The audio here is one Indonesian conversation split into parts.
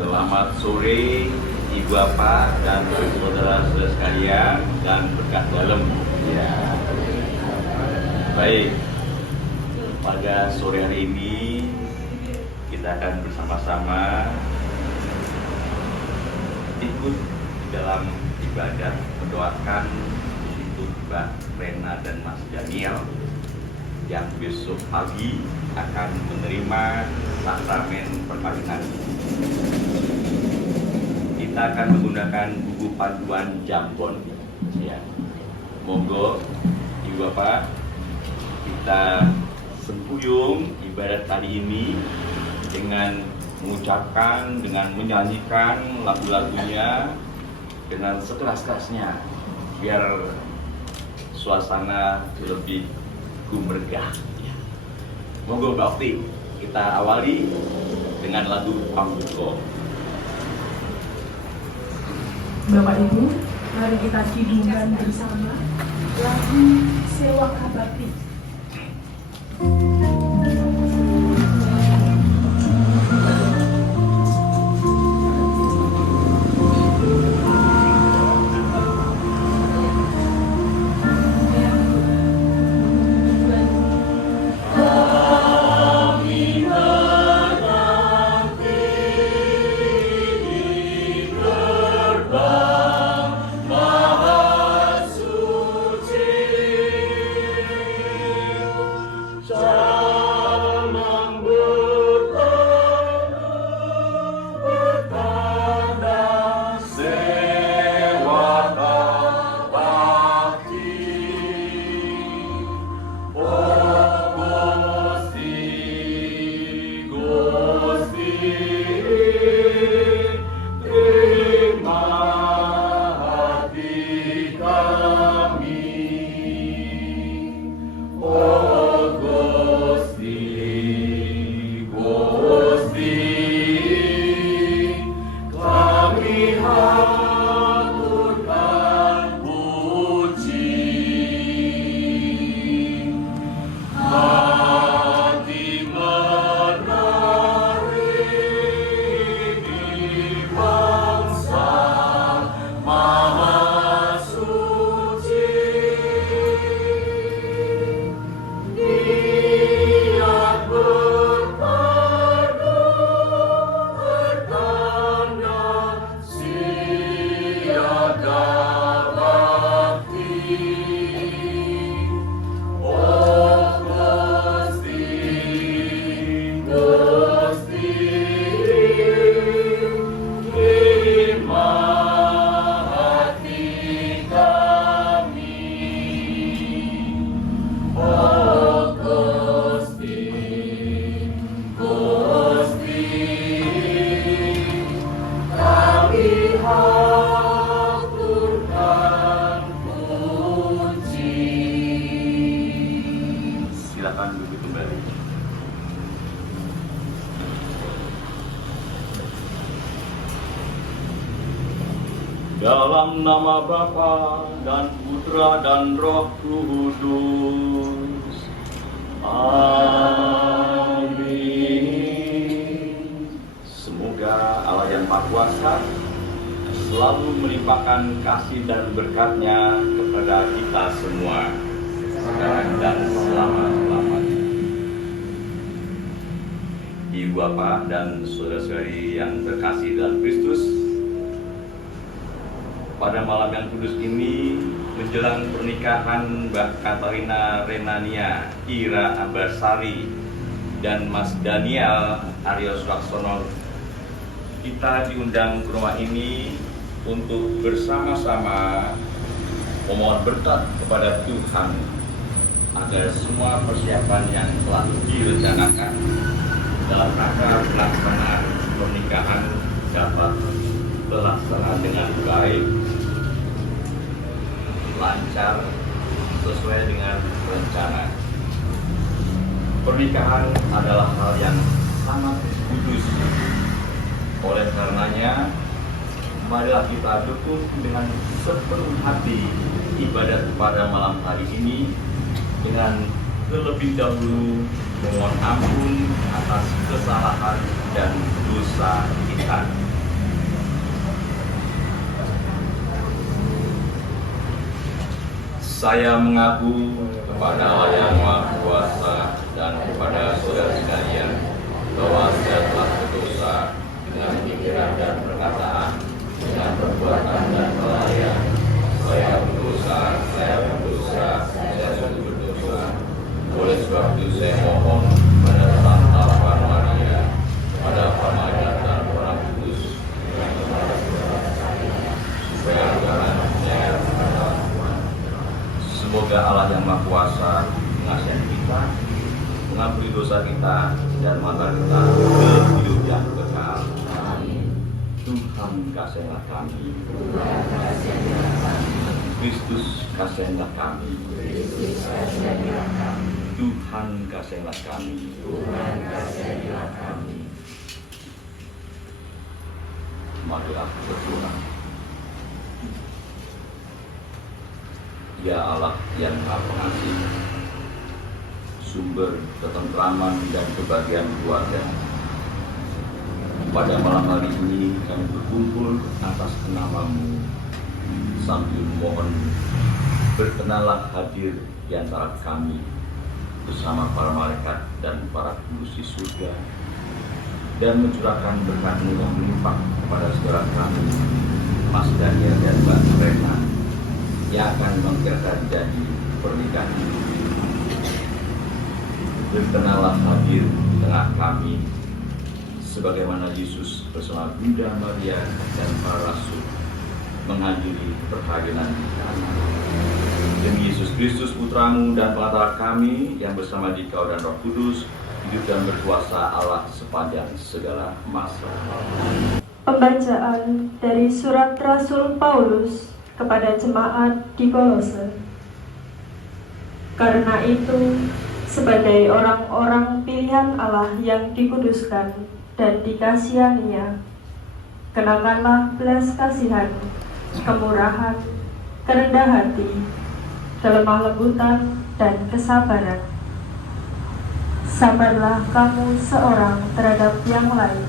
Selamat sore Ibu Bapak dan saudara-saudara sekalian dan berkat dalam. Ya. Baik. Pada sore hari ini kita akan bersama-sama ikut dalam ibadat mendoakan untuk Mbak Rena dan Mas Daniel yang besok pagi akan menerima sakramen perkawinan. Kita akan menggunakan buku panduan Jambon. Ya. Monggo Ibu Bapak, kita sempuyung ibadat kali ini dengan mengucapkan, dengan menyanyikan lagu-lagunya dengan sekeras-kerasnya biar suasana lebih gumergah. Monggo Mbak Okti, kita awali dengan lagu Pambuko. Bapak Ibu, mari kita kidungkan bersama lagu Sewa Kabakti. Dalam nama Bapa dan Putra dan Roh Kudus. Amin. Semoga Allah yang Maha Kuasa selalu melimpahkan kasih dan berkat-Nya kepada kita semua sekarang dan selama-lamanya. Ibu Bapak dan saudara-saudari yang terkasih dalam Kristus, pada malam yang kudus ini menjelang pernikahan Mbak Katarina Renania Ira Ambasari dan Mas Daniel Aryo Swaksono, kita diundang ke rumah ini untuk bersama-sama memohon berkat kepada Tuhan agar semua persiapan yang telah direncanakan dalam rangka pelaksanaan pernikahan dapat terlaksana dengan baik, lancar, sesuai dengan rencana. Pernikahan adalah hal yang sangat kudus. Oleh karenanya, marilah kita dukung dengan sepenuh hati ibadat pada malam hari ini dengan terlebih dahulu memohon ampun atas kesalahan dan dosa kita. Saya mengaku kepada Allah yang Maha Kuasa dan kepada saudara sekalian bahwa saya telah berdosa dengan pikiran dan perkataan, dengan perbuatan dan kelalaian. Saya berdosa, saya sungguh berdosa. Oleh sebab itu saya mohon pada Santa Maria, pada Pamalia dan Orang Kudus, supaya jangan menyayat kepada Tuhan. Semoga Allah yang Maha Kuasa mengasihi kita, mengampuni dosa kita, dan mengantar kita ke hidup yang kekal. Amin. Tuhan kasihilah kami. Kristus kasihilah kami. Tuhan kasihilah kami. Marilah berdoa. Ya Allah yang Maha Pengasih, sumber ketentraman dan kebahagiaan keluarga, pada malam hari ini kami berkumpul atas nama-Mu sambil mohon berkenanlah hadir di antara kami bersama para malaikat dan para kudus di surga, dan mencurahkan berkat-Mu yang melimpah kepada saudara kami, Mas Daniel dan Mbak Rena, yang akan menggerakkan janji pernikahan ini. Berkenanlah hadir di tengah kami, sebagaimana Yesus bersama Bunda Maria dan para rasul menghadiri perkawinan kita. Demi Yesus Kristus Putra-Mu dan Pengantar kami, yang bersama Dikau dan Roh Kudus, hidup dan berkuasa Allah sepanjang segala masa. Pembacaan dari surat Rasul Paulus kepada jemaat di Kolose. Karena itu, sebagai orang-orang pilihan Allah yang dikuduskan dan dikasihaninya, kenakanlah belas kasihan, kemurahan, kerendah hati, kelemah lembutan, dan kesabaran. Sabarlah kamu seorang terhadap yang lain,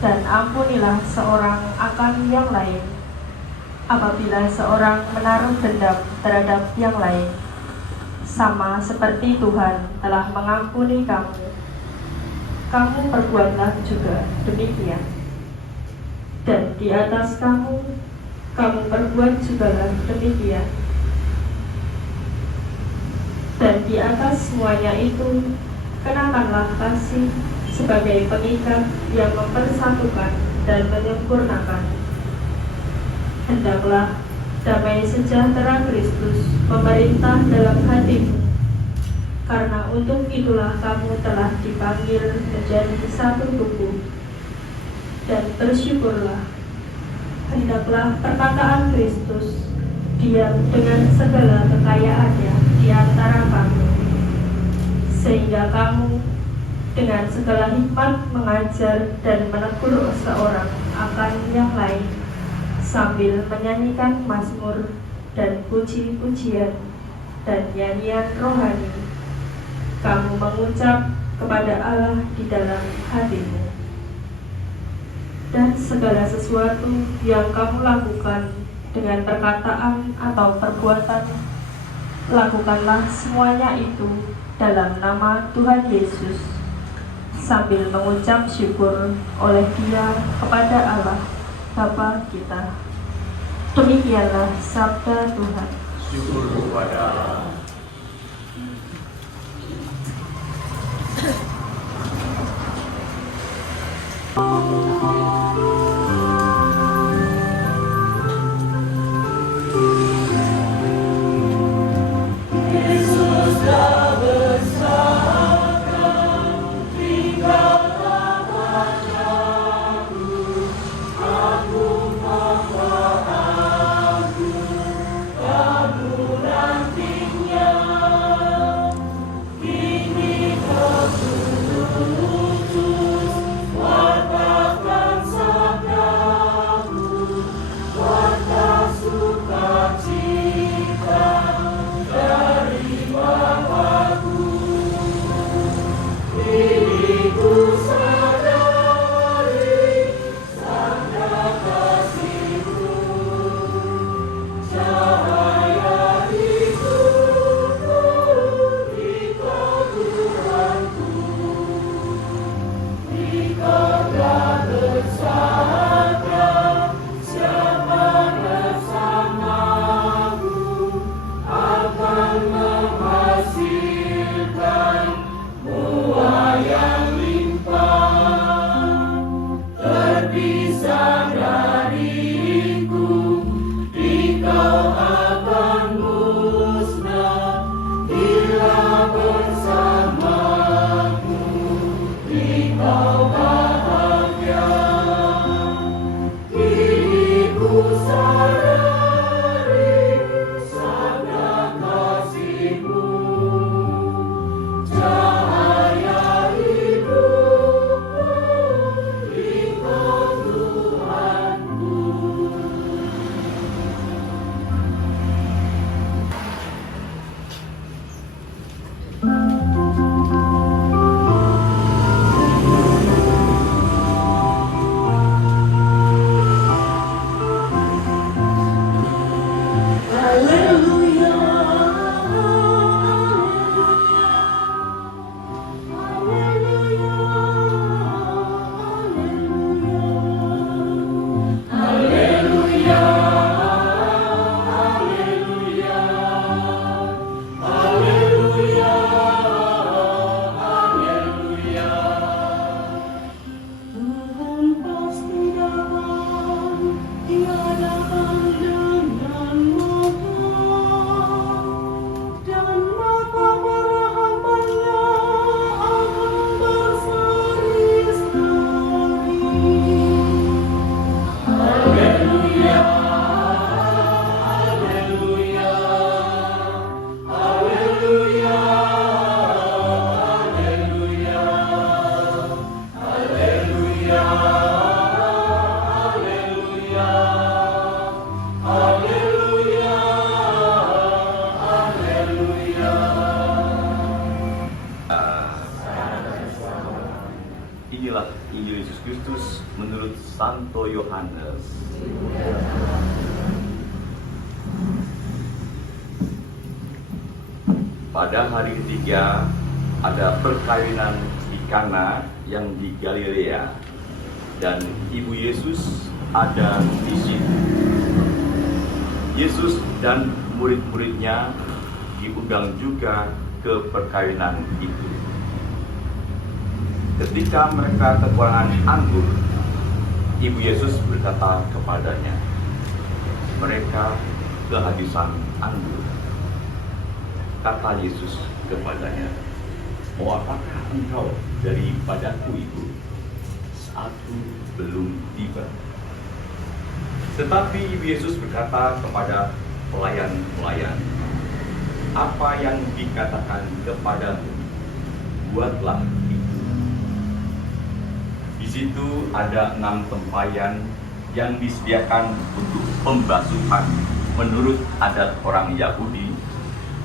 dan ampunilah seorang akan yang lain. Apabila seorang menaruh dendam terhadap yang lain, sama seperti Tuhan telah mengampuni kamu, kamu perbuatlah juga demikian. Dan di atas kamu perbuat jugalah demikian. Dan di atas semuanya itu, kenakanlah kasih sebagai pengikat yang mempersatukan dan menyempurnakan. Hendaklah damai sejahtera Kristus memerintah dalam hatimu, karena untuk itulah kamu telah dipanggil menjadi satu tubuh. Dan bersyukurlah, hendaklah perkataan Kristus diam dengan segala kekayaannya di antara kamu, sehingga kamu dengan segala hikmat mengajar dan menegur seorang akan yang lain, sambil menyanyikan mazmur dan puji-pujian dan nyanyian rohani. Kamu mengucap kepada Allah di dalam hatimu. Dan segala sesuatu yang kamu lakukan dengan perkataan atau perbuatan, lakukanlah semuanya itu dalam nama Tuhan Yesus, sambil mengucap syukur oleh Dia kepada Allah Bapa kita. Demikianlah sabda Tuhan. Syukur kepada Allah. Wartakan sadariku, engkau akan musnah bila bersamaku, engkau bahagia. Diriku sadari sabda kasih-Mu, cahaya hidupku, engkau Tuhanku. Haleluya, haleluya, haleluya, haleluya, haleluya, haleluya. Tuhan pasti datang, Dia datang dengan mohon, dan mata para hamba-Nya akan berseri-seri. Haleluya, haleluya, haleluya, haleluya, haleluya, haleluya, haleluya, haleluya. Inilah Injil Yesus Kristus menurut Santo Yohanes. Pada hari ketiga ada perkawinan di Kana yang di Galilea, dan ibu Yesus ada di situ. Yesus dan murid-muridnya diundang juga ke perkawinan itu. Ketika mereka kekurangan anggur, ibu Yesus berkata kepadanya, "Mereka kehabisan anggur." Kata Yesus kepadanya, "Mau apakah engkau daripadaku, ibu? Saatku belum tiba." Tetapi ibu Yesus berkata kepada pelayan-pelayan, "Apa yang dikatakan kepadamu, buatlah itu." Di situ ada 6 tempayan yang disediakan untuk pembasuhan menurut adat orang Yahudi,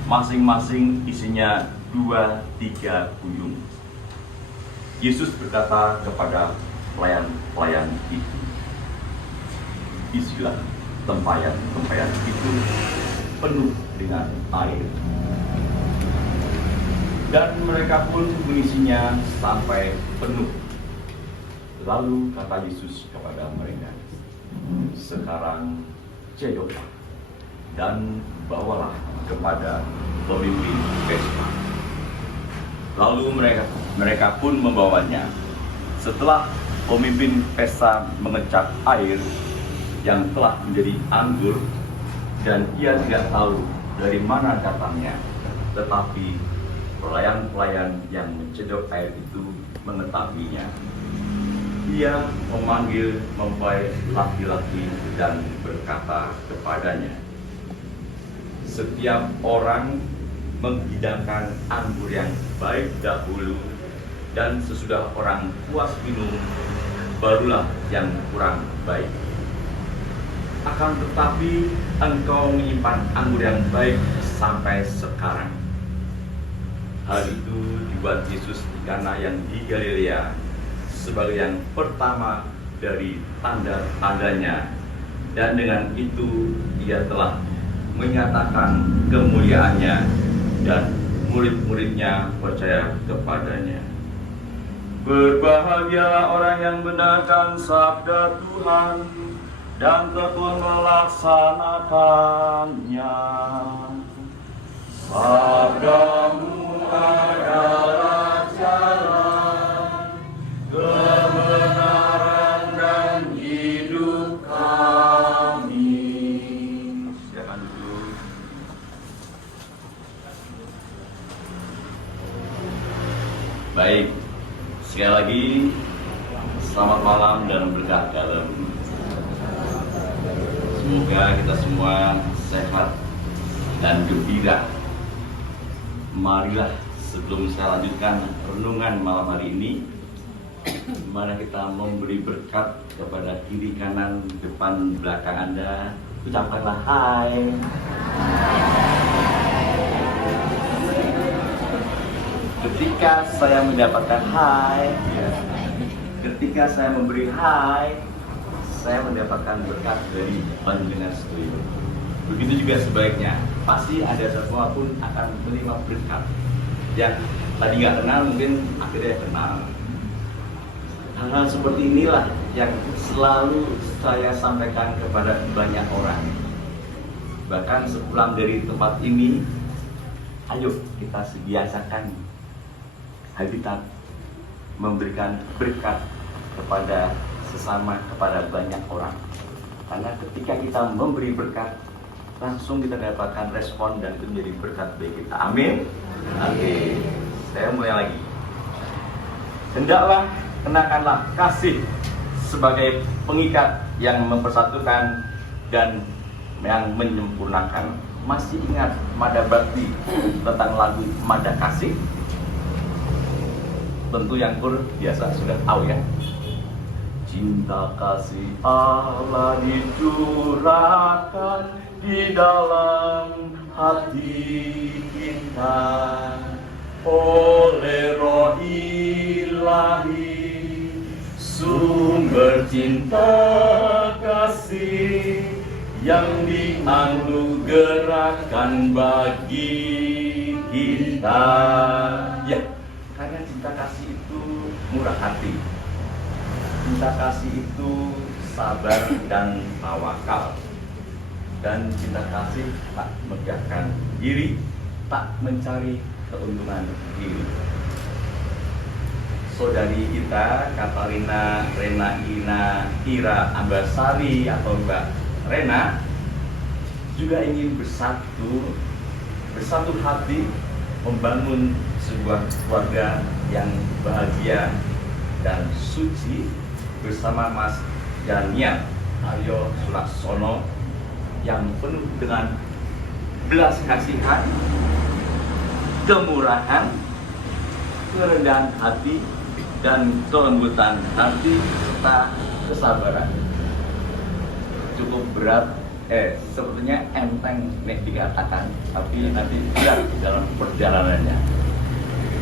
masing-masing isinya 2-3 kuyung. Yesus berkata kepada pelayan-pelayan itu, "Isilah tempayan-tempayan itu penuh dengan air." Dan mereka pun mengisinya sampai penuh. Lalu kata Yesus kepada mereka, "Sekarang cedoklah dan bawalah kepada pemimpin pesta." Lalu mereka pun membawanya. Setelah pemimpin pesta mengecap air yang telah menjadi anggur, dan ia tidak tahu dari mana datangnya, tetapi pelayan-pelayan yang mencedok air itu mengetahuinya. Ia memanggil mempelai laki-laki dan berkata kepadanya, "Setiap orang menghidangkan anggur yang baik dahulu, dan sesudah orang puas minum, barulah yang kurang baik. Akan tetapi engkau menyimpan anggur yang baik sampai sekarang." Hal itu dibuat Yesus di Kana yang di Galilea sebagai yang pertama dari tanda-tandanya, dan dengan itu ia telah menyatakan kemuliaannya, dan murid-muridnya percaya kepadanya. Berbahagia orang yang mendengarkan sabda Tuhan dan tekun melaksanakannya. Sabdamu adalah jalan, kebenaran dan hidup. hidup kami. Silakan duduk. Baik, sekali lagi selamat malam dan berkah dalam. Semoga kita semua sehat dan gembira. Marilah sebelum saya lanjutkan renungan malam hari ini, mari kita memberi berkat kepada kiri kanan depan belakang Anda. Ucapkanlah hai. Ketika saya mendapatkan hai, ketika saya memberi hai, saya mendapatkan berkat dari panjenengan setuju. Begitu juga sebaliknya, pasti ada semua pun akan menerima berkat. Yang tadi nggak kenal mungkin akhirnya kenal. Hal-hal seperti inilah yang selalu saya sampaikan kepada banyak orang. Bahkan sepulang dari tempat ini, ayo kita biasakan habitat memberikan berkat kepada sesama, kepada banyak orang. Karena ketika kita memberi berkat, langsung kita dapatkan respon dan itu menjadi berkat bagi kita. Amin. Oke, saya mulai lagi. Hendaklah kenakanlah kasih sebagai pengikat yang mempersatukan dan yang menyempurnakan. Masih ingat Mada Bakti tentang lagu Mada Kasih? Tentu yang biasa sudah tahu ya. Cinta kasih Allah dicurahkan di dalam hati kita oleh Roh Ilahi, sumber cinta kasih yang dianugerahkan bagi kita. Ya, karena cinta kasih itu murah hati. Cinta kasih itu sabar dan tawakal. Dan cinta kasih tak megahkan diri, tak mencari keuntungan diri. Saudari kita, Katarina Ira Ambasari atau Mbak Rena juga ingin bersatu hati membangun sebuah keluarga yang bahagia dan suci bersama Mas Daniel Aryo Sulaksono yang penuh dengan belas kasihan, kemurahan, kerendahan hati, dan kelembutan hati serta kesabaran. Cukup berat, sepertinya enteng nih dikatakan, tapi nanti berat dalam perjalanannya.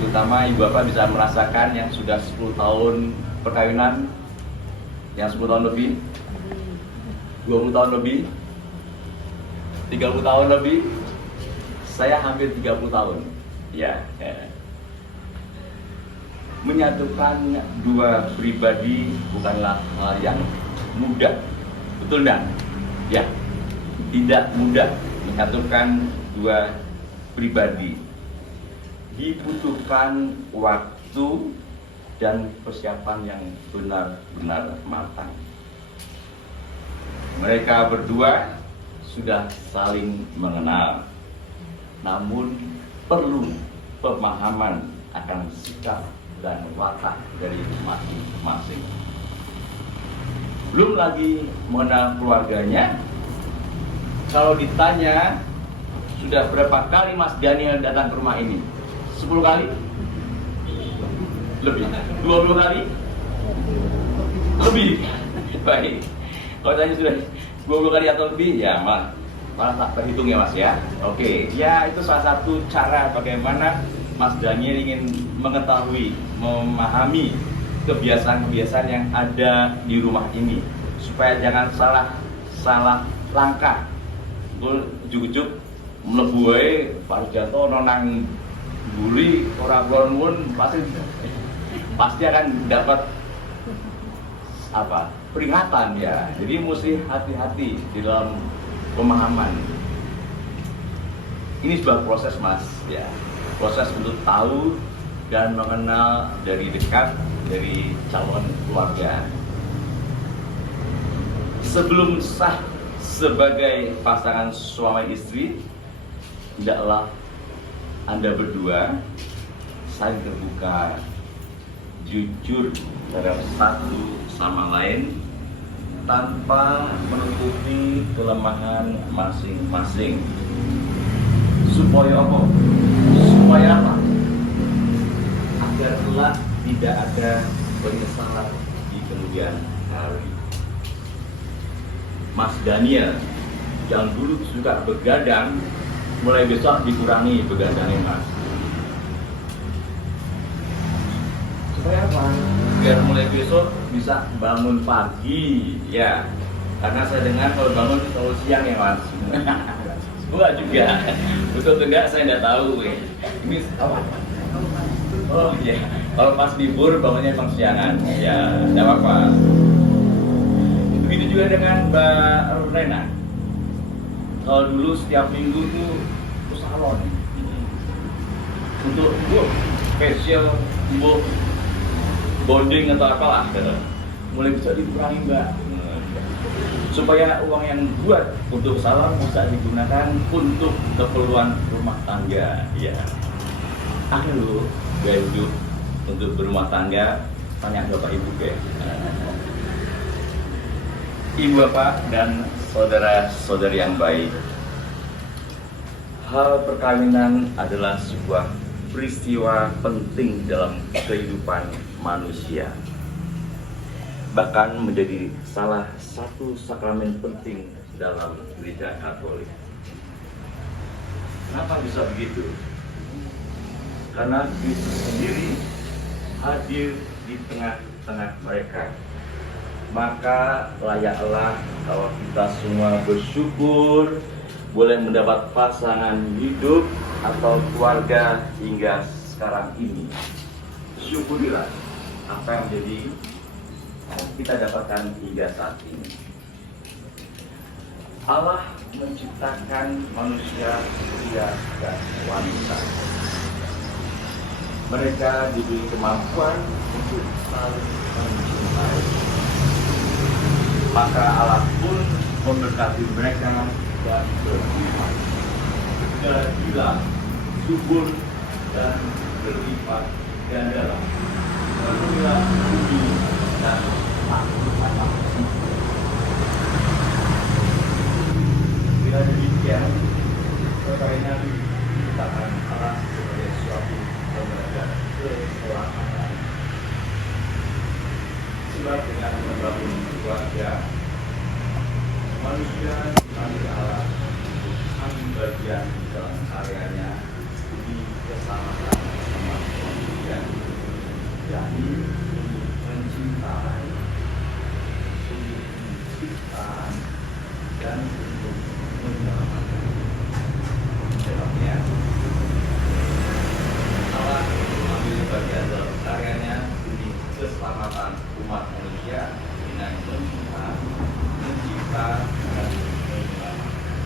Terutama ibu bapak bisa merasakan yang sudah 10 tahun perkawinan, yang 10 tahun lebih, 20 tahun lebih, 30 tahun lebih, saya hampir 30 tahun. Ya. Menyatukan dua pribadi bukanlah hal yang mudah, betul enggak? Ya, tidak mudah menyatukan dua pribadi. Dibutuhkan waktu dan persiapan yang benar-benar matang. Mereka berdua sudah saling mengenal, namun perlu pemahaman akan sikap dan watak dari masing-masing. Belum lagi mengenal keluarganya. Kalau ditanya sudah berapa kali Mas Daniel datang ke rumah ini? 10 kali? Lebih? 20 kali? Lebih? Baik. Kalau tanya sudah 20 kali atau lebih, ya malah tak terhitung ya Mas ya. Oke, ya itu salah satu cara bagaimana Mas Daniel ingin mengetahui, memahami kebiasaan-kebiasaan yang ada di rumah ini supaya jangan salah langkah. Ujuk-ujuk mlebu wae Pak Janto nang buri ora kulon pasti akan dapat peringatan ya. Jadi mesti hati-hati di dalam pemahaman. Ini sebuah proses Mas ya. Proses untuk tahu dan mengenal dari dekat dari calon keluarga. Sebelum sah sebagai pasangan suami istri, hendaklah Anda berdua saling terbuka, jujur terhadap satu sama lain, tanpa menutupi kelemahan masing-masing. Supaya apa? Supaya apa? Agar kelak tidak ada penyesalan di kemudian hari. Mas Daniel yang dulu suka begadang, mulai besok dikurangi begadangnya Mas. Supaya apa? Biar mulai besok bisa bangun pagi, ya. Karena saya dengar kalau bangun selalu siang ya Mas. Enggak juga, betul enggak saya nggak tahu. Ini apa? Oh iya, kalau pas libur bangunnya emang siangan, ya tidak apa-apa. Begitu juga dengan Mbak Rena. Kalau dulu setiap minggu tuh ke salon untuk facial, bonding atau apalah, gitu. Mulai bisa dikurangi Mbak, supaya uang yang buat untuk salon bisa digunakan untuk keperluan rumah tangga. Ya, akhirnya gaya hidup untuk berumah tangga, tanya Bapak Ibu guys. Ibu Bapak dan saudara-saudari yang baik, hal perkawinan adalah sebuah peristiwa penting dalam kehidupan manusia, bahkan menjadi salah satu sakramen penting dalam gereja Katolik. Kenapa bisa begitu? Karena Kristus sendiri hadir di tengah-tengah mereka. Maka layaklah kalau kita semua bersyukur boleh mendapat pasangan hidup atau keluarga hingga sekarang ini. Syukurilah apa yang menjadi kita dapatkan hingga saat ini. Allah menciptakan manusia pria dan wanita. Mereka diberi kemampuan untuk saling mencintai. Maka Allah pun memberkati mereka dan berlipat, gila, subur dan berlipat ganda. Penuhilah bumi dan anak. Bila demikian, perkahwinan diciptakan Allah sebagai suatu pembelajaran keselamatan. Sebab dengan membangun keluarga, manusia dipanggil Allah untuk ambil bagian dalam karyanya di keselamatan umat manusia, yakni untuk mencintai, untuk menciptakan, dan untuk menyelamatkan. Sebabnya Allah mengambil bagian dalam karyanya demi keselamatan umat manusia dengan mencipta dan menyelamatkan.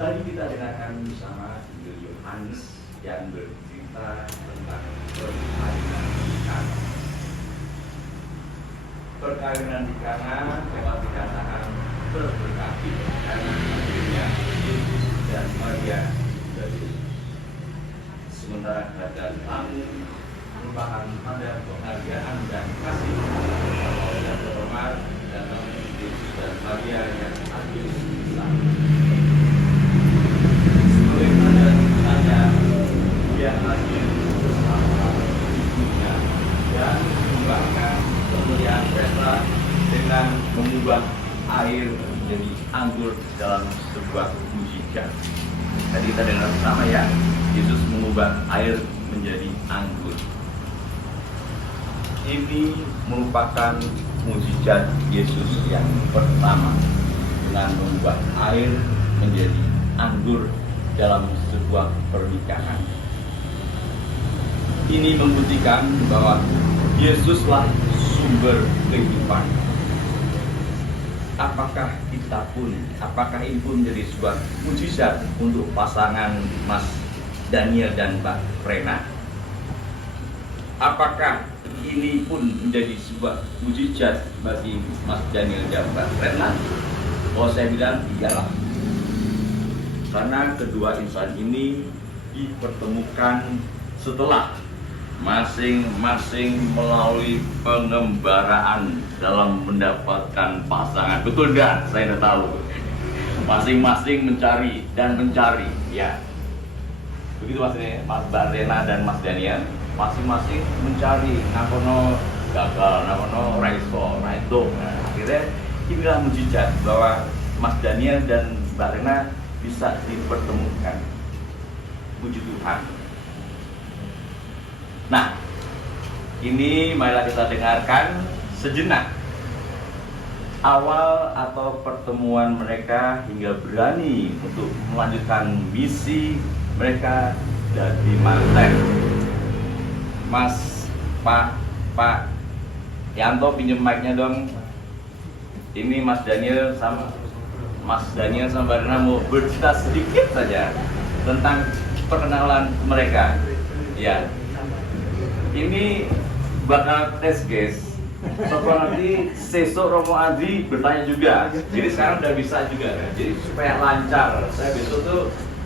Tadi kita dengarkan bersama Injil Yohanes yang bercerita tentang perkawinan di Kana. Perkawinan di Kana dapat dikatakan berberkati karena hadirnya Yesus dan Maria dari sementara keadaan tamu merupakan tanda penghargaan dan kasih dan hormat dalam Yesus dan Maria yang hadir bersama. Sebagai tanda tanya dia hadir bersama ibunya dan mengembangkan kemuliaan Petra dengan mengubah air menjadi anggur dalam sebuah mujizat. Tadi kita dengar bersama ya, Yesus mengubah air menjadi anggur. Ini merupakan mujizat Yesus yang pertama dengan mengubah air menjadi anggur dalam sebuah pernikahan. Ini membuktikan bahwa Yesuslah sumber kehidupan. Apakah ini pun menjadi sebuah mujizat untuk pasangan Mas Daniel dan Mbak Rena? Apakah ini pun menjadi sebuah mujizat bagi Mas Daniel dan Mbak Retna? Oh, saya bilang iyalah. Karena kedua insan ini dipertemukan setelah masing-masing melalui pengembaraan dalam mendapatkan pasangan. Betul nggak? Saya udah tahu. Masing-masing mencari dan mencari, ya. Begitu Mas Barena dan Mas Daniel, masing-masing mencari, nakono gagal, nakono raiso, raito. Nah, akhirnya inilah mujizat bahwa Mas Daniel dan Mbak Rena bisa dipertemukan. Puji Tuhan. Nah, ini marilah kita dengarkan sejenak awal atau pertemuan mereka hingga berani untuk melanjutkan misi mereka dari Manten. Pak Yanto pinjem mic-nya dong. Ini Mas Daniel sama Mbak Rena mau bercerita sedikit saja tentang perkenalan mereka. Ya, ini bakal tes guys. Setelah nanti sesok Romo Adi bertanya juga. Jadi sekarang udah bisa juga. Jadi supaya lancar. Saya besok tuh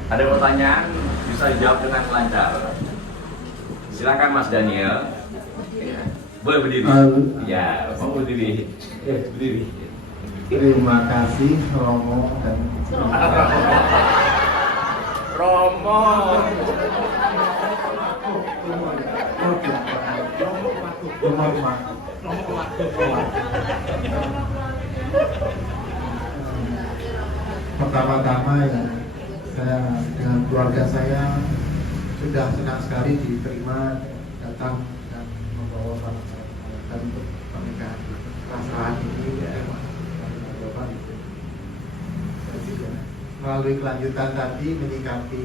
ada pertanyaan bisa dijawab dengan lancar. Silakan Mas Daniel. Ya. Boleh berdiri. Ya, mau berdiri. Berdiri. Terima kasih Romo dan Romo. Pertama-tama ya, saya dengan keluarga saya sudah senang sekali diterima datang dan membawa peralatan untuk pernikahan perasaan ini ya. Melalui kelanjutan tadi menyikapi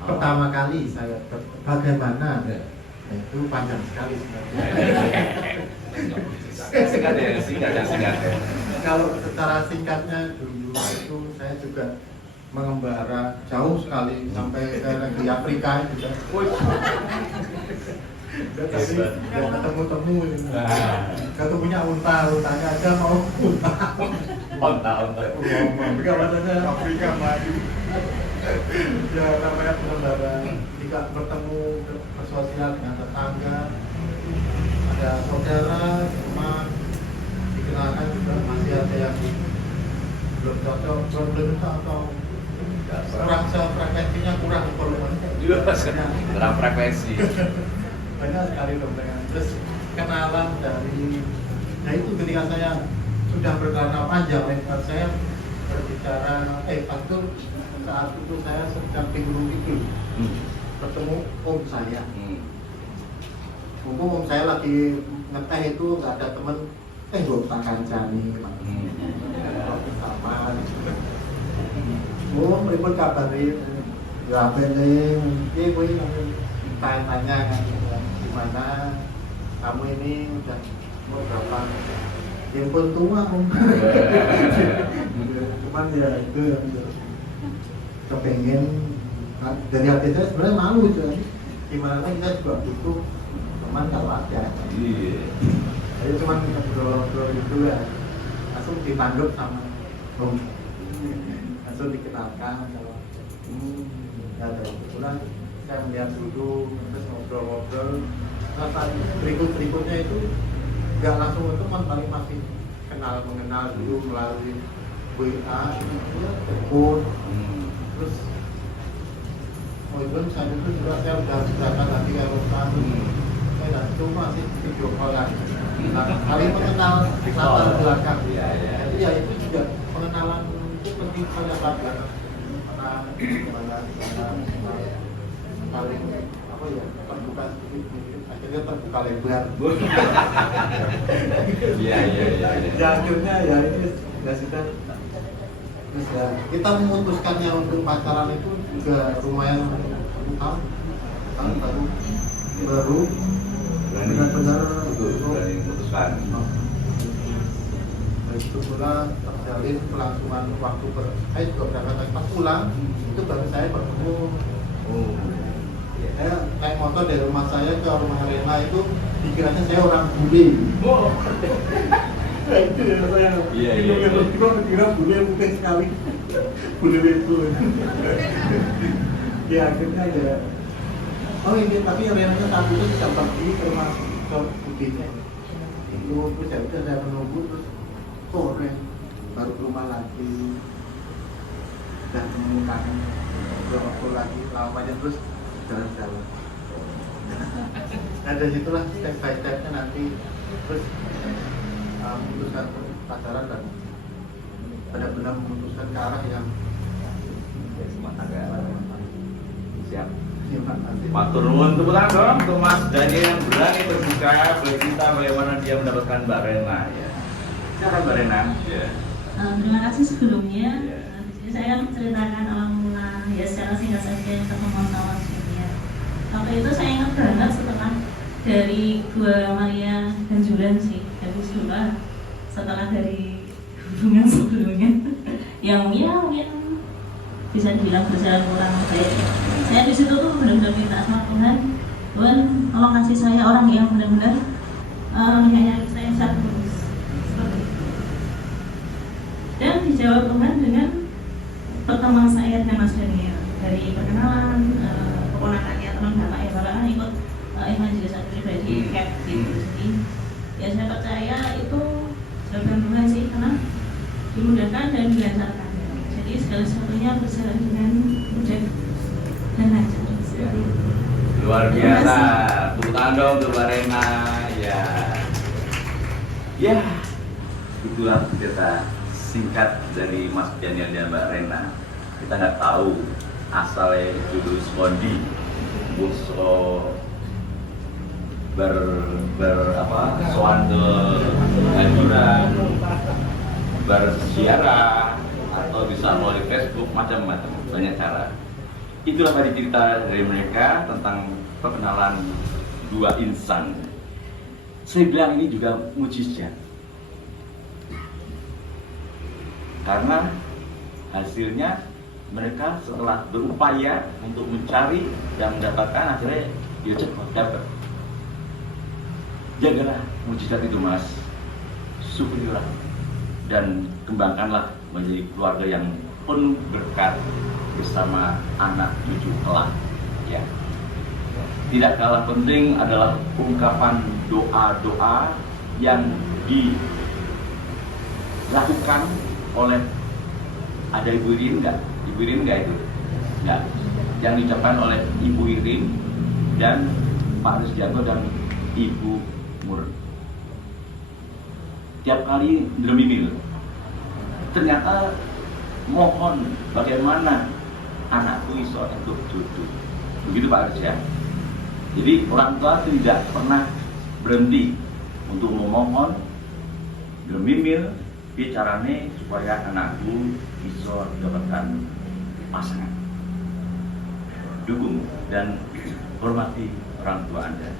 pertama kali saya bagaimana itu panjang sekali sebenarnya. Singkat. Kalau secara singkatnya dulu itu saya juga mengembara jauh sekali sampai ke negeri Afrika juga. Ketemu ketemunya untanya aja mau Onta. Katanya Afrika maju. Ya namanya pengembara. Jika bertemu bersosial dengan tetangga, ada saudara, teman, dikenalkan juga masih ada yang belum cocok, belum atau kurang frekuensinya kurang volumenya. Kurang frekuensi. Banyak sekali dengan terus kenalan dari. Nah itu ketika saya sudah berkelana panjang lebar saya berbicara waktu saat itu saya sedang pikir bertemu om saya. Om saya lagi ngeteh itu nggak ada temen gue tak kancani sama mereka kabarin ya bening gue tanya kan gimana kamu ini udah mau berapa yang pun tua cuman ya itu kepengen dari hati saya sebenarnya malu jadi gimana kan kita juga butuh teman kalau ada jadi cuman ngobrol itu ya langsung dipanggil sama om langsung dikenalkan kalau ya kebetulan saya melihat dulu terus ngobrol-ngobrol nah berikutnya itu nggak langsung teman paling masih mengenal dulu melalui WA, telepon, terus itu saat itu juga saya udah berangkat lagi ke Eropa, saya dan itu masih video callan, kali mengenal latar belakang, jadi ya itu juga pengenalan itu penting pada bagian mana paling apa ya terbuka sedikit akhirnya terbuka lebar. Iya. Ya akhirnya ya ini ya sudah. Kita memutuskannya untuk pacaran itu juga lumayan tahun baru benar-benar berani memutuskan. Itu pula terjalin kelangsungan waktu saya juga berangkat pas pulang itu baru saya bertemu Saya naik motor dari rumah saya ke rumah Rena itu pikirannya saya orang bule. Oh. Nah, itu ya saya. Iya. Tiba-tiba kira bule putih sekali. Bule itu. Ya akhirnya ya. Oh ini tapi Renanya satu itu bisa pergi ke rumah ke putihnya. Itu terus ya udah saya menunggu terus sore baru ke rumah lagi. Dan menemukan waktu lagi lamanya terus jalan-jalan. Nah dari situlah step by stepnya nanti terus memutuskan pacaran dan benar-benar memutuskan ke arah yang Siap. nanti. Matur nuwun, tepuk tangan dong untuk Mas Daniel yang berani berbuka bercerita bagaimana dia mendapatkan Mbak Rena ya. Silakan Mbak Rena. Ya. Terima kasih sebelumnya. Ya. Di sini saya menceritakan awal mula ya secara singkat saja ketemu sama Sylvia. Waktu itu saya ingat banget setelah dari Gua Maria Ganjuran sih, dari Sula, setelah dari hubungan sebelumnya yang ya mungkin bisa dibilang berjalan kurang baik. Saya di situ tuh benar-benar minta sama Tuhan, Tuhan tolong kasih saya orang yang benar-benar menyayangi saya secara tulus. Seperti itu. Dan dijawab Tuhan dengan pertemuan saya dengan Mas Daniel dari perkenalan keponakannya teman bapak ya, bapak kan ikut evangelisasi pribadi CAP gitu. Jadi ya saya percaya itu jawaban Tuhan sih, karena dimudahkan dan dilancarkan. Jadi segala sesuatunya berjalan dengan mudah dan lancar. Seperti itu. Luar biasa. Tepuk tangan dong untuk Mbak Rena ya. Ya, itulah cerita singkat dari Mas Daniel dan Mbak Rena. Kita nggak tahu asalnya judul Skondi, Buso soan ke Ganjuran, bersiarah atau bisa melalui Facebook, macam-macam, banyak cara. Itulah tadi cerita dari mereka tentang perkenalan dua insan. Saya bilang ini juga mujizat. Karena hasilnya mereka setelah berupaya untuk mencari dan mendapatkan, akhirnya ya cepat dapat. Jagalah mujizat itu Mas, syukurilah dan kembangkanlah menjadi keluarga yang penuh berkat bersama anak cucu kelak ya. Tidak kalah penting adalah ungkapan doa-doa yang dilakukan oleh, ada Ibu Irin nggak? Ibu Irin nggak itu? Nggak. Yang diucapkan oleh Ibu Irin dan Pak Rusdianto dan Ibu Mur. Tiap kali Dremimil, ternyata mohon bagaimana anakku iso untuk jodoh. Begitu Pak Ars ya. Jadi orang tua tidak pernah berhenti untuk memohon Dremimil bicarane supaya anakku bisa mendapatkan pasangan. Dukung dan hormati orang tua Anda.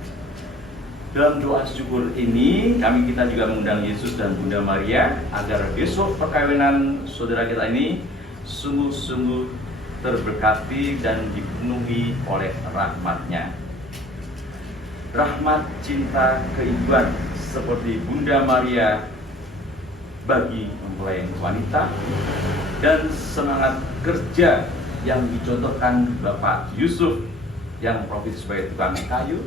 Dalam doa syukur ini, kita juga mengundang Yesus dan Bunda Maria agar besok perkawinan saudara kita ini sungguh-sungguh terberkati dan dipenuhi oleh rahmat-Nya. Rahmat cinta keibuan seperti Bunda Maria bagi mempelai wanita dan semangat kerja yang dicontohkan Bapak Yusuf yang profesi sebagai tukang kayu.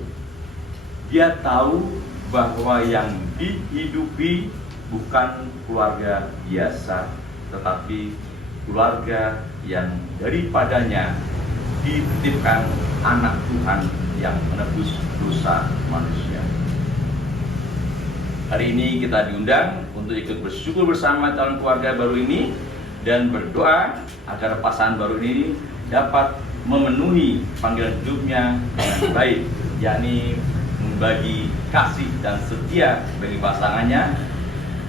Dia tahu bahwa yang dihidupi bukan keluarga biasa, tetapi keluarga yang daripadanya dititipkan anak Tuhan yang menebus dosa manusia. Hari ini kita diundang untuk ikut bersyukur bersama calon keluarga baru ini dan berdoa agar pasangan baru ini dapat memenuhi panggilan hidupnya dengan baik, yakni membagi kasih dan setia bagi pasangannya,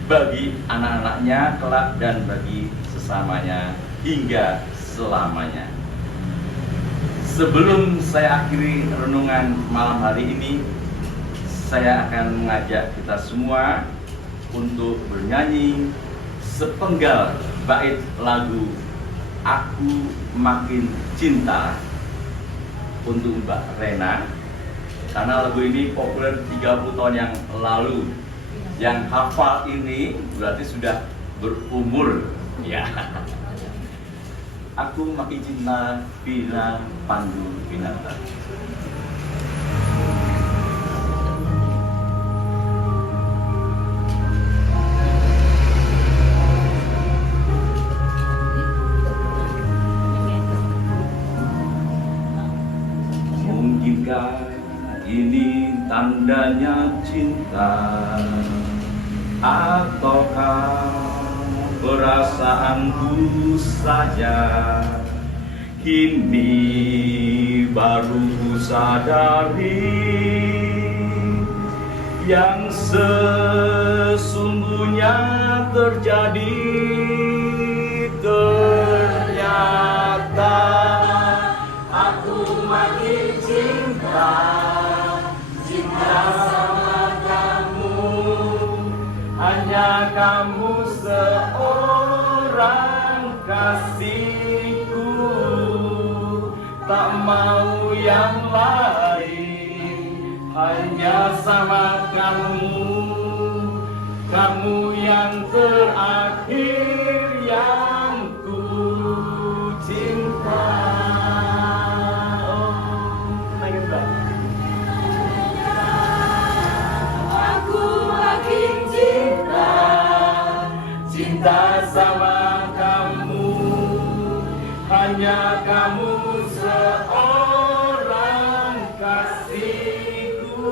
bagi anak-anaknya kelak, dan bagi sesamanya hingga selamanya. Sebelum saya akhiri renungan malam hari ini, saya akan mengajak kita semua untuk bernyanyi sepenggal bait lagu Aku Makin Cinta untuk Mbak Rena, karena lagu ini populer 30 tahun yang lalu. Yang hafal ini berarti sudah berumur, ya. Aku makin cinta bila Pandu Pinata. Mungkinkah ini tandanya cinta, ataukah perasaanku saja? Kini baru ku sadari yang sesungguhnya terjadi. Ternyata aku makin cinta sama kamu, hanya kamu seorang kasihku, tak mau yang lain, hanya sama kamu, kamu yang terakhir yang ku cinta. Cinta sama kamu, hanya kamu seorang kasihku,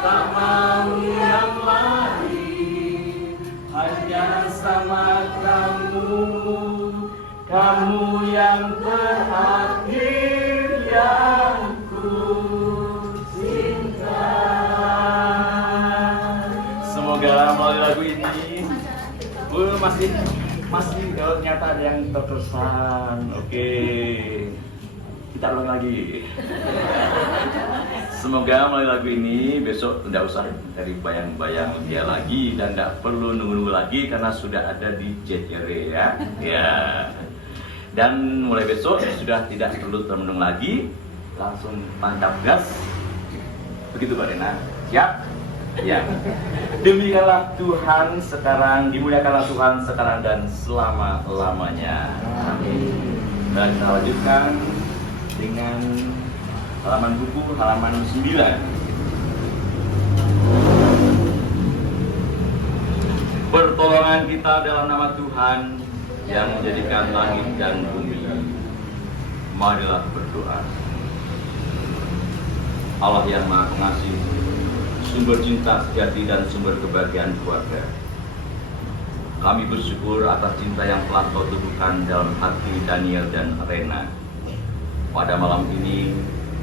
tak mau yang lain, hanya sama kamu, kamu yang terakhir yang ku cinta. Semoga melalui lagu ini masih kalau ternyata ada yang terkesan. Oke, kita ulang lagi. Semoga melalui lagu ini besok tidak usah dari bayang-bayang dia lagi dan tidak perlu nunggu-nunggu lagi karena sudah ada di JCR ya. Ya. Dan mulai besok sudah tidak perlu termenung lagi, langsung mantap gas. Begitu Mbak Rena. Siap? Ya, demikianlah Tuhan sekarang, dimuliakanlah Tuhan sekarang dan selama-lamanya. Amin. Dan kita lanjutkan dengan halaman buku halaman 9. Pertolongan kita dalam nama Tuhan yang menjadikan langit dan bumi. Marilah berdoa. Allah yang Maha Pengasih, sumber cinta sejati dan sumber kebahagiaan keluarga. Kami bersyukur atas cinta yang telah Kau tubuhkan dalam hati Daniel dan Rena. Pada malam ini,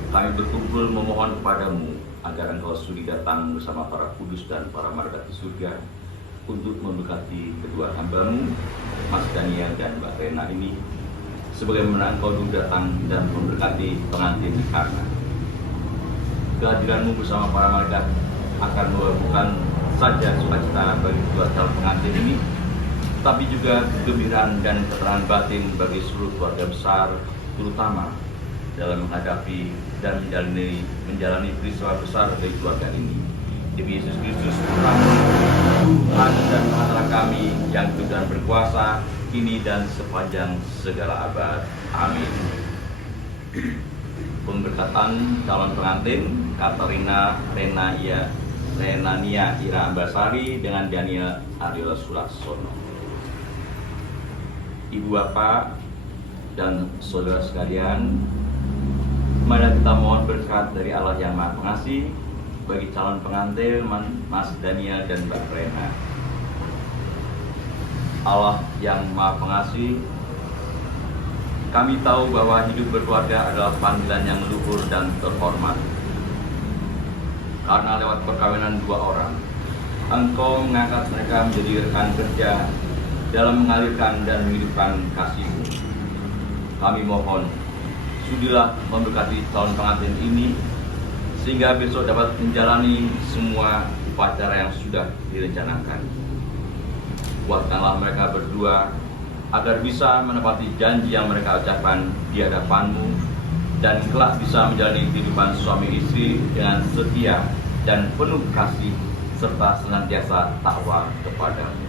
kami berkumpul memohon kepadamu agar Engkau sudi datang bersama para kudus dan para malaikat di surga untuk memberkati kedua hamba-Mu, Mas Daniel dan Mbak Rena ini, sebagaimana Engkau dulu datang dan memberkati pengantin Kana. Kehadiran-Mu bersama para malaikat akan bukan saja sukacita bagi kedua calon pengantin ini, tapi juga kegembiraan dan keterangan batin bagi seluruh keluarga besar, terutama dalam menghadapi dan menjalani peristiwa besar bagi keluarga ini. Demi Yesus Kristus, Tuhan dan Maha kami yang hidup dan berkuasa, kini dan sepanjang segala abad. Amin. Pemberkatan calon pengantin Katarina Renania Ira Ambasari dengan Daniel Aryola Sulaksono. Ibu Bapak dan saudara sekalian, mari kita mohon berkat dari Allah yang Maha Pengasih bagi calon pengantin Mas Daniel dan Mbak Rena. Allah yang Maha Pengasih, kami tahu bahwa hidup berkeluarga adalah panggilan yang luhur dan terhormat. Karena lewat perkawinan dua orang, Engkau mengangkat mereka menjadi rekan kerja dalam mengalirkan dan menghidupkan kasih-Mu. Kami mohon, sudilah memberkati calon pengantin ini, sehingga besok dapat menjalani semua upacara yang sudah direncanakan. Kuatkanlah mereka berdua, agar bisa menepati janji yang mereka ucapkan di hadapan-Mu, dan kelak bisa menjalani kehidupan suami istri dengan setia dan penuh kasih serta senantiasa takwa kepadamu.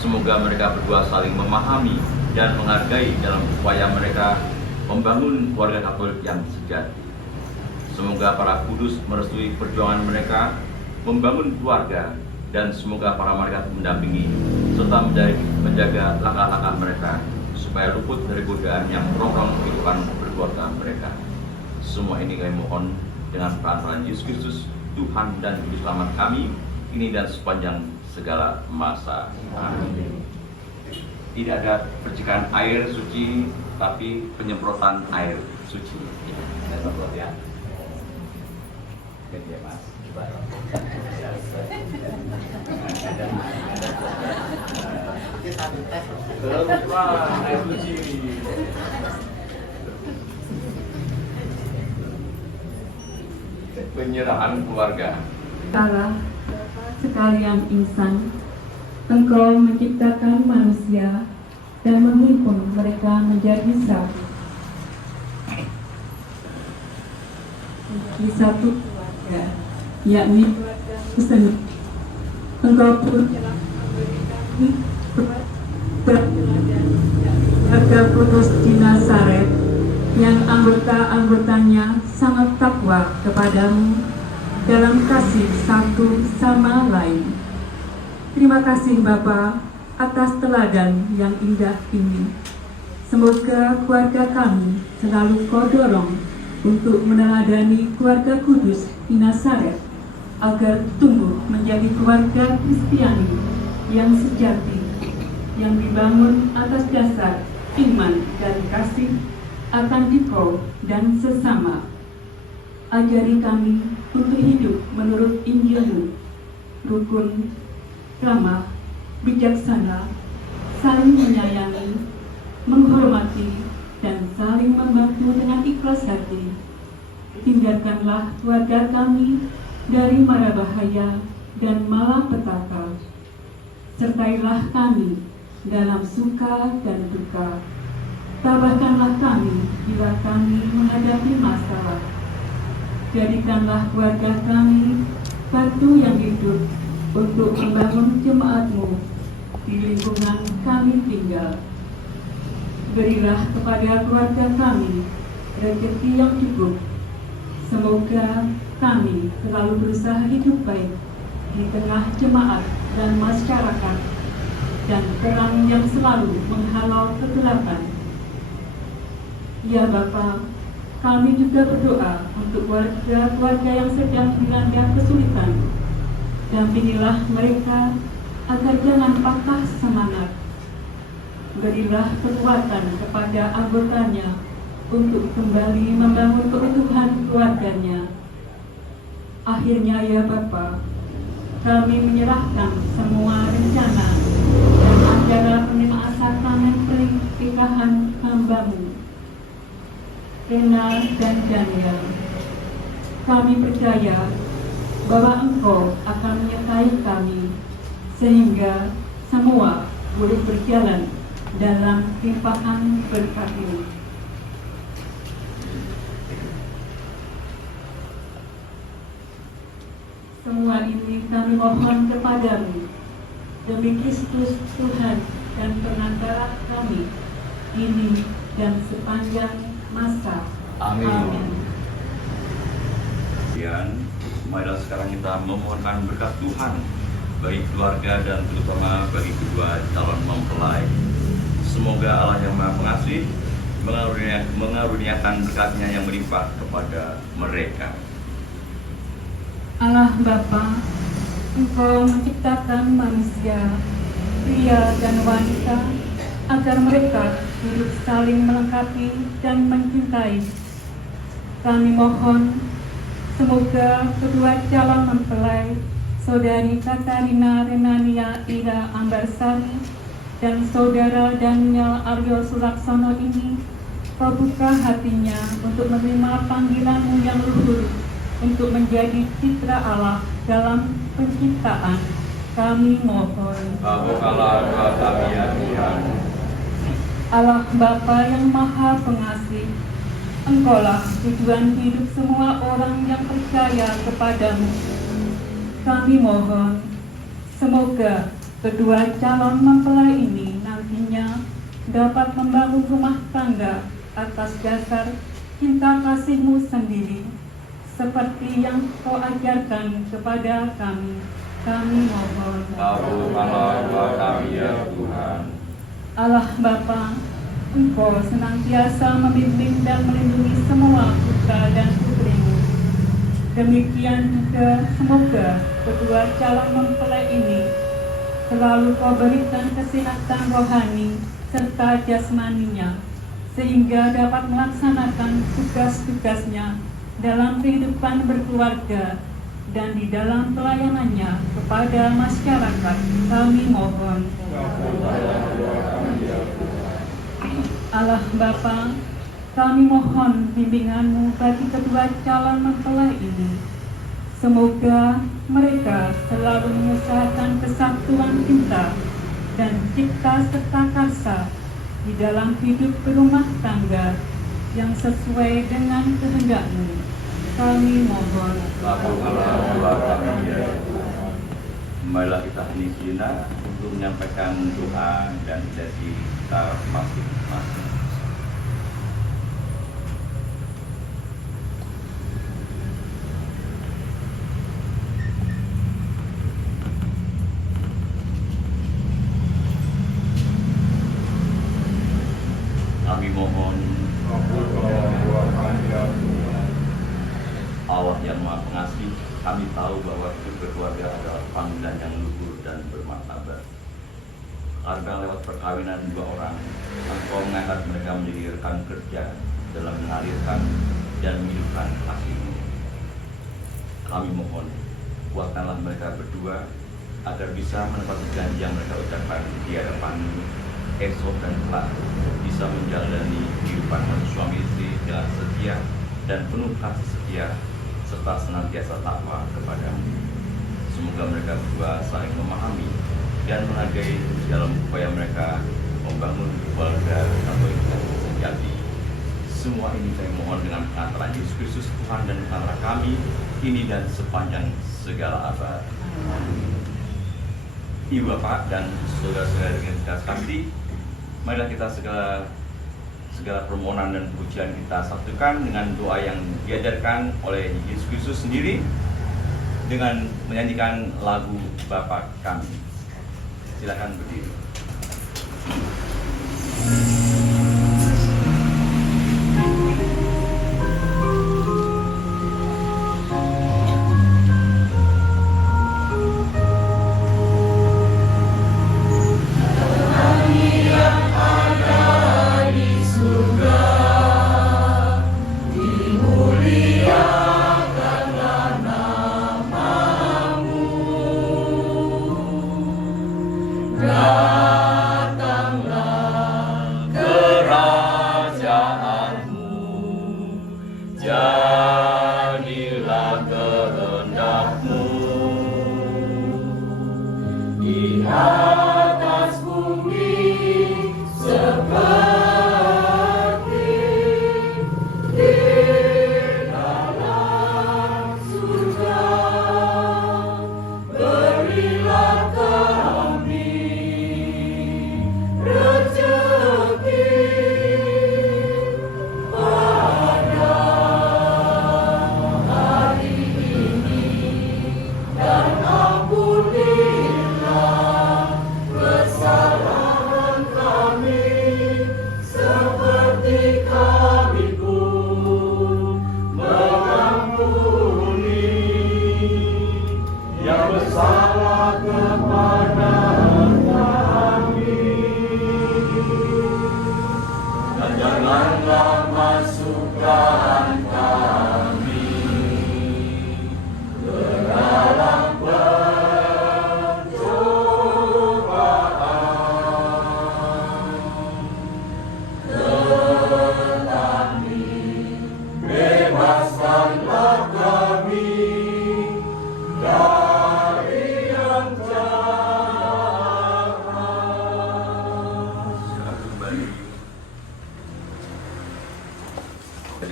Semoga mereka berdua saling memahami dan menghargai dalam upaya mereka membangun keluarga Katolik yang sejati. Semoga para kudus merestui perjuangan mereka membangun keluarga, dan semoga para malaikat mendampingi serta menjaga langkah-langkah mereka supaya luput dari godaan yang merongrong kehidupan berkeluarga mereka. Semua ini kami mohon dengan peran Yesus Kristus, Tuhan dan Juru Selamat kami, ini dan sepanjang segala masa. Amin. Tidak ada percikan air suci, tapi penyemprotan air suci. Saya semprot ya. Ya, Mas. Air suci. Penyerahan keluarga. Allah, sekalian insan, Engkau menciptakan manusia dan menghimpun mereka menjadi satu. Di satu keluarga, yakni keluarga Kristen. Engkau pun telah memberikan keluarga kudus di Nazaret yang anggota-anggotanya sangat takwa kepadamu dalam kasih satu sama lain. Terima kasih Bapa atas teladan yang indah ini. Semoga keluarga kami selalu Kau dorong untuk meneladani keluarga kudus di Nazaret agar tumbuh menjadi keluarga Kristiani yang sejati, yang dibangun atas dasar iman dan kasih akan Dikau dan sesama. Ajari kami untuk hidup menurut Injil-Mu, rukun, ramah, bijaksana, saling menyayangi, menghormati, dan saling membantu dengan ikhlas hati. Hindarkanlah keluarga kami dari mara bahaya dan malapetaka. Sertailah kami dalam suka dan duka. Tabahkanlah kami bila kami menghadapi masalah. Jadikanlah keluarga kami batu yang hidup untuk membangun jemaat-Mu di lingkungan kami tinggal. Berilah kepada keluarga kami rezeki yang cukup. Semoga kami selalu berusaha hidup baik di tengah jemaat dan masyarakat, dan terang yang selalu menghalau kegelapan. Ya Bapa, kami juga berdoa untuk keluarga yang sedang dilanda kesulitan. Dampingilah mereka agar jangan patah semangat. Berilah kekuatan kepada anggotanya untuk kembali membangun keutuhan keluarganya. Akhirnya ya Bapa, kami menyerahkan semua rencana dan acara penerimaan sakramen pernikahan hamba-Mu, Rena dan Daniel. Kami percaya bahwa Engkau akan menyertai kami sehingga semua boleh berjalan dalam limpahan berkat-Mu. Semua ini kami mohon kepadamu demi Kristus Tuhan dan perantara kami ini dan sepanjang masa. Amin. Kemudian, marilah sekarang kita memohonkan berkat Tuhan bagi keluarga dan terutama bagi kedua calon mempelai. Semoga Allah yang Maha Pengasih mengaruniakan berkat-Nya yang melimpah kepada mereka. Allah Bapa, Engkau menciptakan manusia, pria dan wanita, agar mereka hidup saling melengkapi dan mencintai. Kami mohon, semoga kedua calon mempelai, Saudari Katarina Renania Ida Ambarsari dan Saudara Daniel Aryo Sulaksono ini, Kau buka hatinya untuk menerima panggilan-Mu yang luhur, untuk menjadi citra Allah dalam penciptaan. Kami mohon. Kabulkanlah doa kami ya Tuhan. Allah Bapa yang Maha Pengasih, Engkaulah tujuan hidup semua orang yang percaya kepadamu. Kami mohon, semoga kedua calon mempelai ini nantinya dapat membangun rumah tangga atas dasar cinta kasih-Mu sendiri, seperti yang Kau ajarkan kepada kami. Kami mohon. Kabulkanlah doa kami ya Tuhan. Allah Bapa, Engkau senantiasa membimbing dan melindungi semua putra dan putri-Mu. Demikian juga semoga kedua calon mempelai ini selalu Kau berikan kesehatan rohani serta jasmaninya, sehingga dapat melaksanakan tugas-tugasnya dalam kehidupan berkeluarga dan di dalam pelayanannya kepada masyarakat. Kami mohon. Allah Bapa, kami mohon bimbingan-Mu bagi kedua calon mempelai ini. Semoga mereka selalu mengusahakan kesatuan cinta dan cipta serta karsa di dalam hidup berumah tangga yang sesuai dengan kehendak-Mu. Kami mohon. Kabulkanlah doa kami ya Tuhan. Marilah kita hening sejenak untuk menyampaikan doa dan dedikasi kita masing-masing. Kami mohon Allah yang Maha Pengasih, kami tahu bahwa hidup berkeluarga adalah panggilan yang luhur dan bermartabat. Karena lewat perkawinan dua orang, Engkau mengangkat mereka menjadi rekan kerja dalam mengalirkan dan menghidupkan kasih-Mu. Kami mohon, kuatkanlah mereka berdua agar bisa menepati janji yang mereka ucapkan di hadapan-Mu esok dan kelak, bisa menjalani kehidupan suami istri dengan setia dan penuh kasih setia serta senantiasa takwa kepadamu. Semoga mereka berdua saling memahami dan menghargai dalam upaya mereka membangun keluarga atau ikatan sejati. Semua ini kami mohon dengan pengantaran Yesus Kristus Tuhan dan pengantar kami ini dan sepanjang segala abad. Ibu Bapak dan saudara-saudara dengan kasih, marilah kita segala permohonan dan pujian kita satukan dengan doa yang diajarkan oleh Yesus Kristus sendiri dengan menyanyikan lagu Bapa Kami. Silakan berdiri.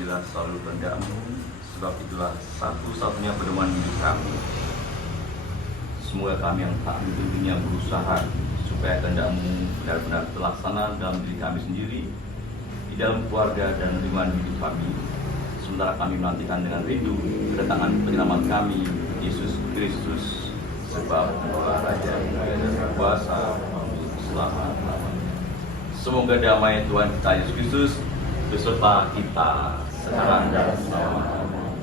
marilah selalu kehendak-Mu, sebab itulah satu-satunya pedoman hidup kami. Semoga kami yang tak tentunya berusaha supaya kehendak-Mu benar-benar terlaksana dalam diri kami sendiri, di dalam keluarga dan lingkungan hidup kami, sementara kami menantikan dengan rindu kedatangan penyelamat kami, Yesus Kristus, sebab Engkaulah Raja dan berkuasa selama-lamanya. Semoga damai Tuhan kita Yesus Kristus beserta kita sekarang dan selama-lamanya.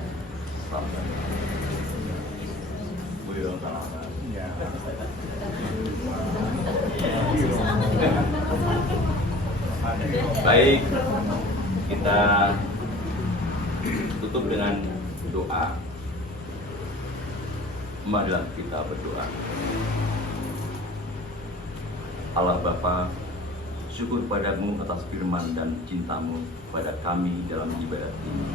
Baik, kita tutup dengan doa. Marilah kita berdoa. Allah Bapa, syukur padamu atas firman dan cintamu pada kami dalam ibadat ini.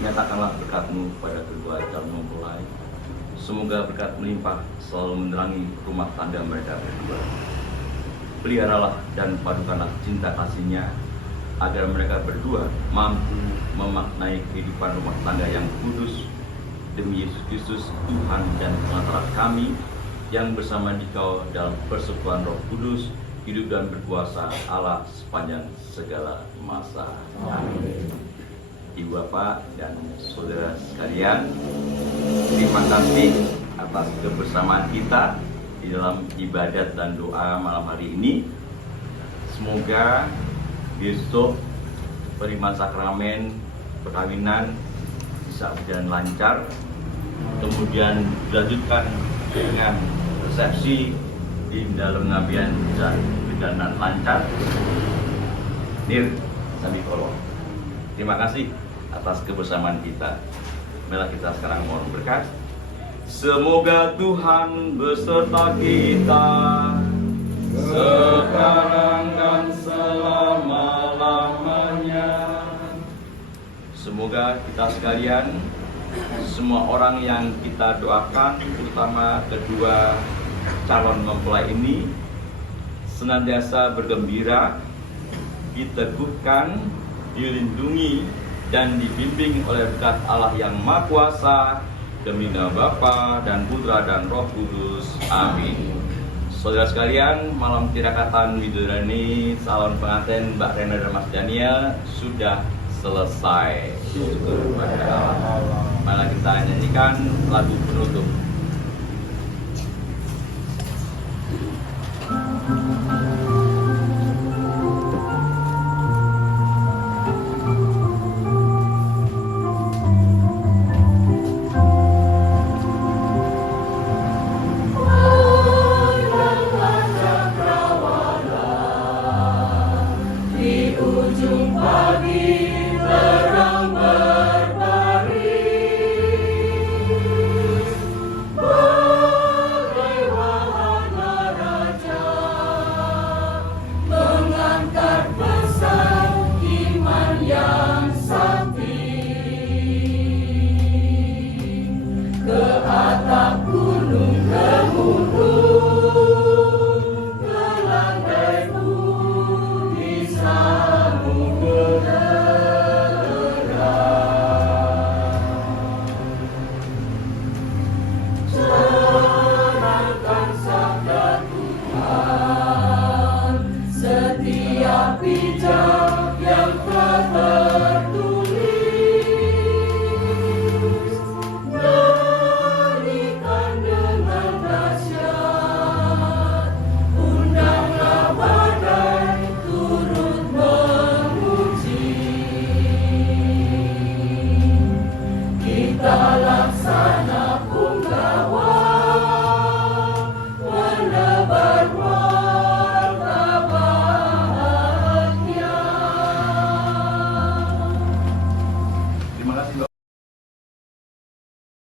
Nyatakanlah berkat-Mu pada kedua calon mempelai. Semoga berkat melimpah selalu menerangi rumah tangga mereka berdua. Peliharalah dan padukanlah cinta kasih-Nya, agar mereka berdua mampu memaknai kehidupan rumah tangga yang kudus demi Yesus Kristus, Tuhan dan pengantar kami, yang bersama Dikau dalam persekutuan Roh Kudus, hidup dan berkuasa Allah sepanjang segala masa. Amin. Ibu Bapak dan saudara sekalian, terima kasih atas kebersamaan kita di dalam ibadat dan doa malam hari ini. Semoga besok penerimaan sakramen perkawinan bisa berjalan lancar, kemudian dilanjutkan dengan resepsi di dalam pengabian dan berjalan lancar. Nir Sami Kolo. Terima kasih atas kebersamaan kita. Marilah kita sekarang mohon berkat. Semoga Tuhan beserta kita sekarang dan selama-lamanya. Semoga kita sekalian, semua orang yang kita doakan, terutama kedua calon mempelai ini, senantiasa bergembira, diteguhkan, dilindungi, dan dibimbing oleh berkat Allah yang Maha Kuasa, demi nama Bapa dan Putra dan Roh Kudus. Amin. Saudara sekalian, malam tirakatan Widodari calon pengantin Mbak Rena dan Mas Daniel sudah selesai. Syukur kepada Allah. Malah kita nyanyikan lagu penutup.